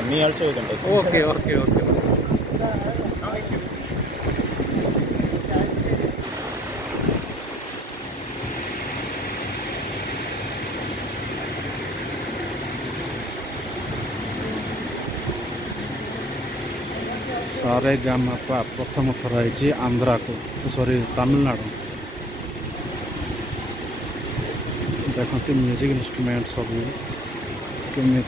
Me also you can take. Okay, okay, okay. सारे गामापा प्रथम थर है आंध्रा को सॉरी तमिलनाडु देखते म्यूजिक इंस्ट्रूमेंट सब केमी